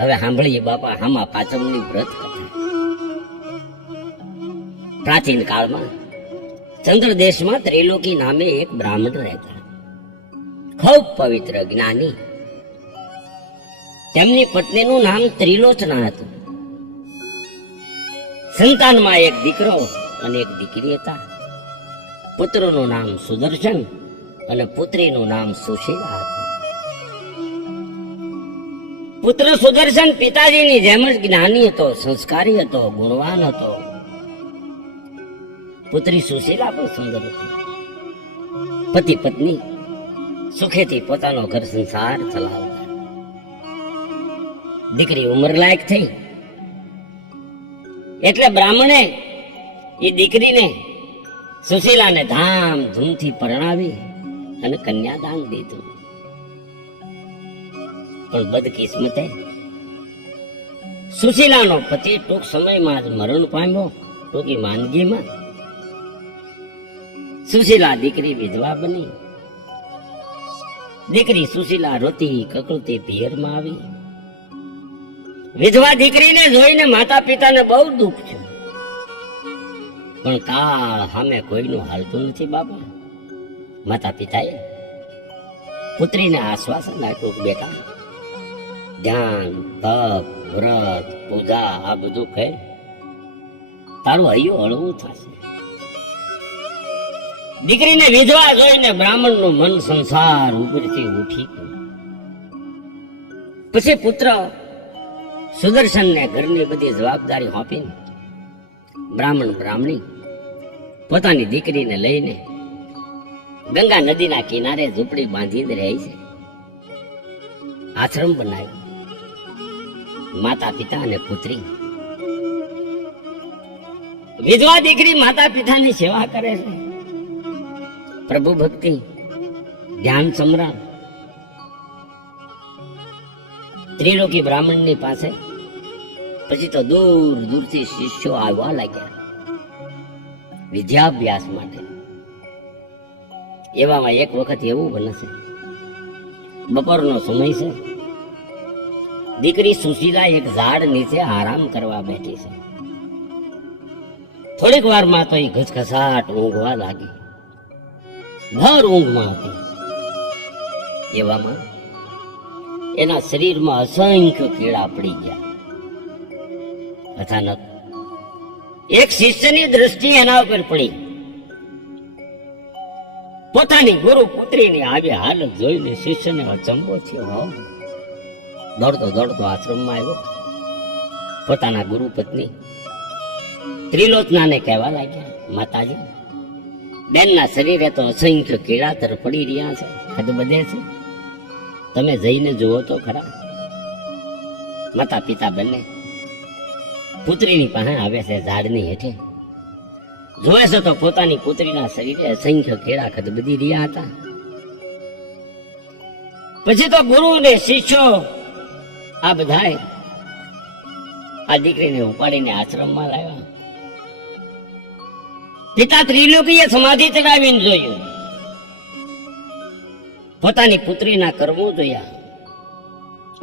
હવે સાંભળીએ બાપા, હામા પાચમની વ્રત પ્રાચીન કાળમાં ચંદ્ર દેશમાં ત્રિલોકી નામે એક બ્રાહ્મણ રહેતા. ખૂબ પવિત્ર જ્ઞાની. તેમની પત્નીનું નામ ત્રિલોચના હતું. સંતાનમાં એક દીકરો અને એક દીકરી હતા. પુત્રનું નામ સુદર્શન અને પુત્રીનું નામ સુશીલા હતું. પુત્ર સુદર્શન પિતાજીની જેમ જ જ્ઞાની હતો, સંસ્કારી હતો, ગુણવાન હતો. પુત્રી સુશીલા પણ સુંદર હતી. પતિ પત્ની સુખેથી પોતાનો ઘર સંસાર ચલાવતા. દીકરી ઉંમર લાયક થઈ. એટલે બ્રાહ્મણે એ દીકરીને સુશીલાને ધામધૂમથી પરણાવી અને કન્યાદાન દીધું. પણ બદકિસ્મતે સુશીલાનો પતિ ટૂંક સમયમાં જ મરણ પામ્યો, ટૂંકી માંદગીમાં. સુશીલા દીકરી વિધવા બની. દીકરી સુશીલા રોતી કકળતી પિયરમાં આવી. વિધવા દીકરીને જોઈને માતા પિતાને બહુ દુઃખ છે. પણ કાળ સામે કોઈનું હાલતું નથી બાપા. માતા પિતાએ પુત્રીને આશ્વાસન આપ્યું બેટા ધ્યાન તપ, વ્રત, પૂજા, આ બધું કહે તારું હૈયું હળવું થશે. દીકરીને વિધવા જોઈને બ્રાહ્મણનું મન સંસાર ઉપરથી ઉઠી ગયું. પછી પુત્ર સુદર્શનને ઘરની બધી જવાબદારી સોંપીને બ્રાહ્મણ બ્રાહ્મણી પોતાની દીકરીને લઈને ગંગા નદીના કિનારે ઝૂંપડી બાંધીને રહે છે. આશ્રમ બનાવ્યો. માતા પિતા અને પુત્રી. વિધવા દીકરી માતા પિતાની સેવા કરે છે. પ્રભુ ભક્તિ, ધ્યાન સમરણ ત્રિલોકી બ્રાહ્મણની પાસે પછી તો દૂર દૂરથી શિષ્યો આવવા લાગ્યા. વિદ્યાભ્યાસ માટે. એવામાં એક વખત એવું બને છે. બપોરનો સમય છે. દીકરી સુશીલા એક ઝાડ નીચે આરામ કરવા બેઠી છે. થોડીક વારમાં તો એ ઘસઘસાટ ઊંઘવા લાગી. ભર ઊંઘમાં હતી. એવામાં એના શરીરમાં અસંખ્ય કીડા પડી ગયા. અચાનક એક શિષ્યની દ્રષ્ટિ એના ઉપર પડી. પોતાની ગુરુ પુત્રીની આવી હાલત જોઈને શિષ્યને અચંબો થયો. દોડતો દોડતો આશ્રમમાં આવ્યો. પોતાના ગુરુ પત્ની ત્રિલોચનાને કહેવા લાગ્યા, માતાજી, બેનના શરીરે તો અસંખ્ય કીડા તર પડી રહ્યા છે. ખદ બધે છે? તમે જઈને જુઓ તો ખરા. માતા પિતા બંને પુત્રીની પાસે આવે છે ઝાડની હેઠે. જોવે છે તો પોતાની પુત્રીના શરીરે અસંખ્ય કેળા ખદબદી રહ્યા હતા. પછી તો ગુરુ ને શિષ્યો આ બધાએ આ દીકરીને ઉપાડીને આશ્રમમાં લાવ્યા. પિતા ત્રિલોકીએ સમાધિ ચડાવીને જોયું. પોતાની પુત્રીના કર્મો જોયા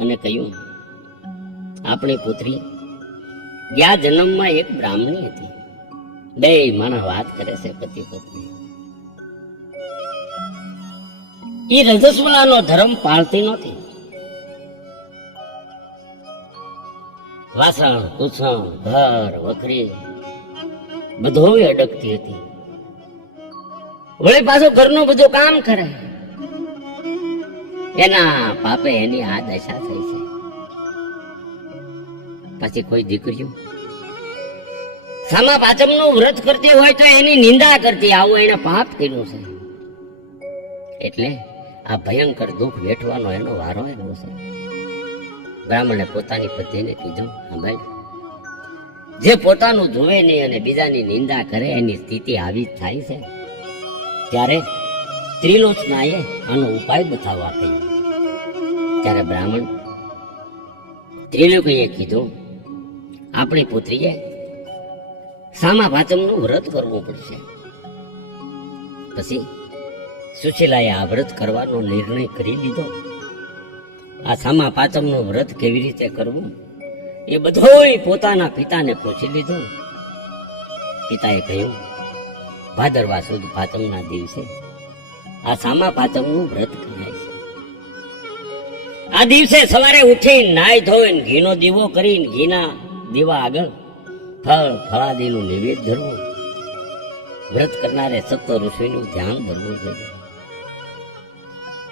અને કહ્યું, આપણી પુત્રી ગયા જન્મમાં એક બ્રાહ્મણી હતી. બે માણસ વાત કરે છે પતિ પત્ની. એ રજસ્વલાનો ધર્મ પાળતી નહોતી. વાસણ કુસણ ઘર, વખરી, બધું અડકતી હતી. વળી પાછો ઘરનું બધું કામ કરે. એના પાપે એની આ દશા થઈ છે. પછી કોઈ દીકરીઓ? સામા પાચમનું વ્રત કરતી હોય તો એની નિંદા કરતી, આવું એને પાપ કર્યું છે. એટલે આ ભયંકર દુઃખ વેઠવાનો એનો વારો એવો છે. બ્રાહ્મણે પોતાની પત્નીને કીધું, સાંભળ, જે પોતાનું જોવે નહીં અને બીજાની નિંદા કરે, એની સ્થિતિ આવી જ થાય છે. ત્યારે ત્રિલોચનાએ આનો ઉપાય બતાવવા કહ્યું. ત્યારે બ્રાહ્મણ ત્રિલોકીએ કીધું, આપણી પુત્રીએ સામા વાચમનું વ્રત કરવું પડશે. પછી સુશીલાએ આ વ્રત કરવાનો નિર્ણય કરી લીધો. આ સામા પાચમનું વ્રત કેવી રીતે કરવું? એ બધોય પોતાના પિતાને પૂછી લીધું. પિતાએ કહ્યું, ભાદરવા સુદ પાચમના દિવસે આ સામા પાચમનું વ્રત કરાય છે. આ દિવસે સવારે ઉઠીને નાય ધોઈને ઘીનો દીવો કરીને ઘીના દીવા આગળ ફળ ફળાદીનું નિવેદ ધરવું. વ્રત કરનારે સપ્ત ઋષિનું ધ્યાન ધરવું જોઈએ.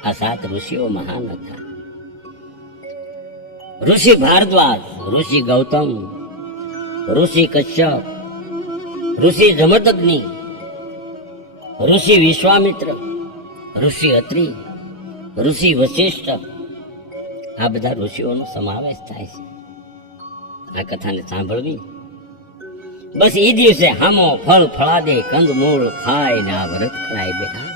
આ સાત ઋષિઓ મહાન હતા. ઋષિ ભારદ્વાજ, ઋષિ ગૌતમ, ઋષિ કશ્યપ, ઋષિ જમદગ્નિ ઋષિ વિશ્વામિત્ર, ઋષિ અત્રિ, ઋષિ વશિષ્ઠ, આ બધા ઋષિઓનો સમાવેશ થાય છે. આ કથાને સાંભળવી. બસ એ દિવસે હામો ફળ ફળાદે કંદ મૂળ ખાઈને આ વ્રત કરાય બેટા.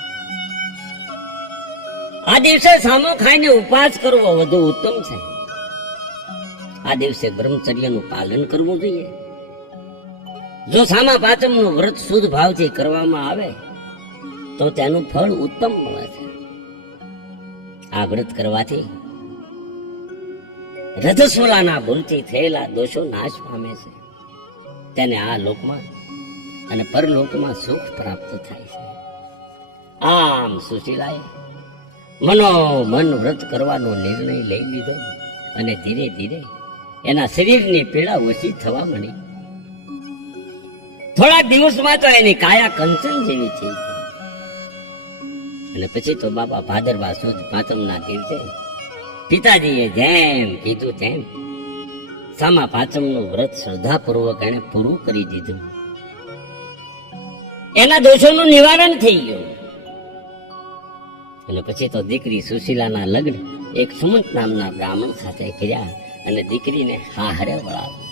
આ દિવસે સામો ખાઈને ઉપવાસ કરવો વધુ ઉત્તમ છે. આ દિવસે બ્રહ્મચર્યનું પાલન કરવું જોઈએ. જો સામા પાચમનું વ્રત શુદ્ધ ભાવથી કરવામાં આવે, તો તેનું ફળ ઉત્તમ મળે છે. આ વ્રત કરવાથી રજસ્વલાના ભૂલથી થયેલા દોષો નાશ પામે છે. તેને આ લોકમાં અને પરલોકમાં સુખ પ્રાપ્ત થાય છે. આમ સુશીલાએ મનોમન વ્રત કરવાનો નિર્ણય લઈ લીધો અને ધીરે ધીરે એના શરીરની પીડા ઓછી થવા મળી થોડા દિવસમાં તો એની કાયા કંચન જેવી થઈ ગઈ. અને પછી તો બાબા ભાદરવા સુદ પાંચમના દિવસે પિતાજીએ જેમ કીધું તેમ સામા પાંચમનું વ્રત શ્રદ્ધાપૂર્વક એણે પૂરું કરી દીધું. એના દોષોનું નિવારણ થઈ ગયું. અને પછી તો દીકરી સુશીલાના લગ્ન એક સુમંત નામના બ્રાહ્મણ સાથે કર્યા. અને દીકરીને હાહરે વળાવી.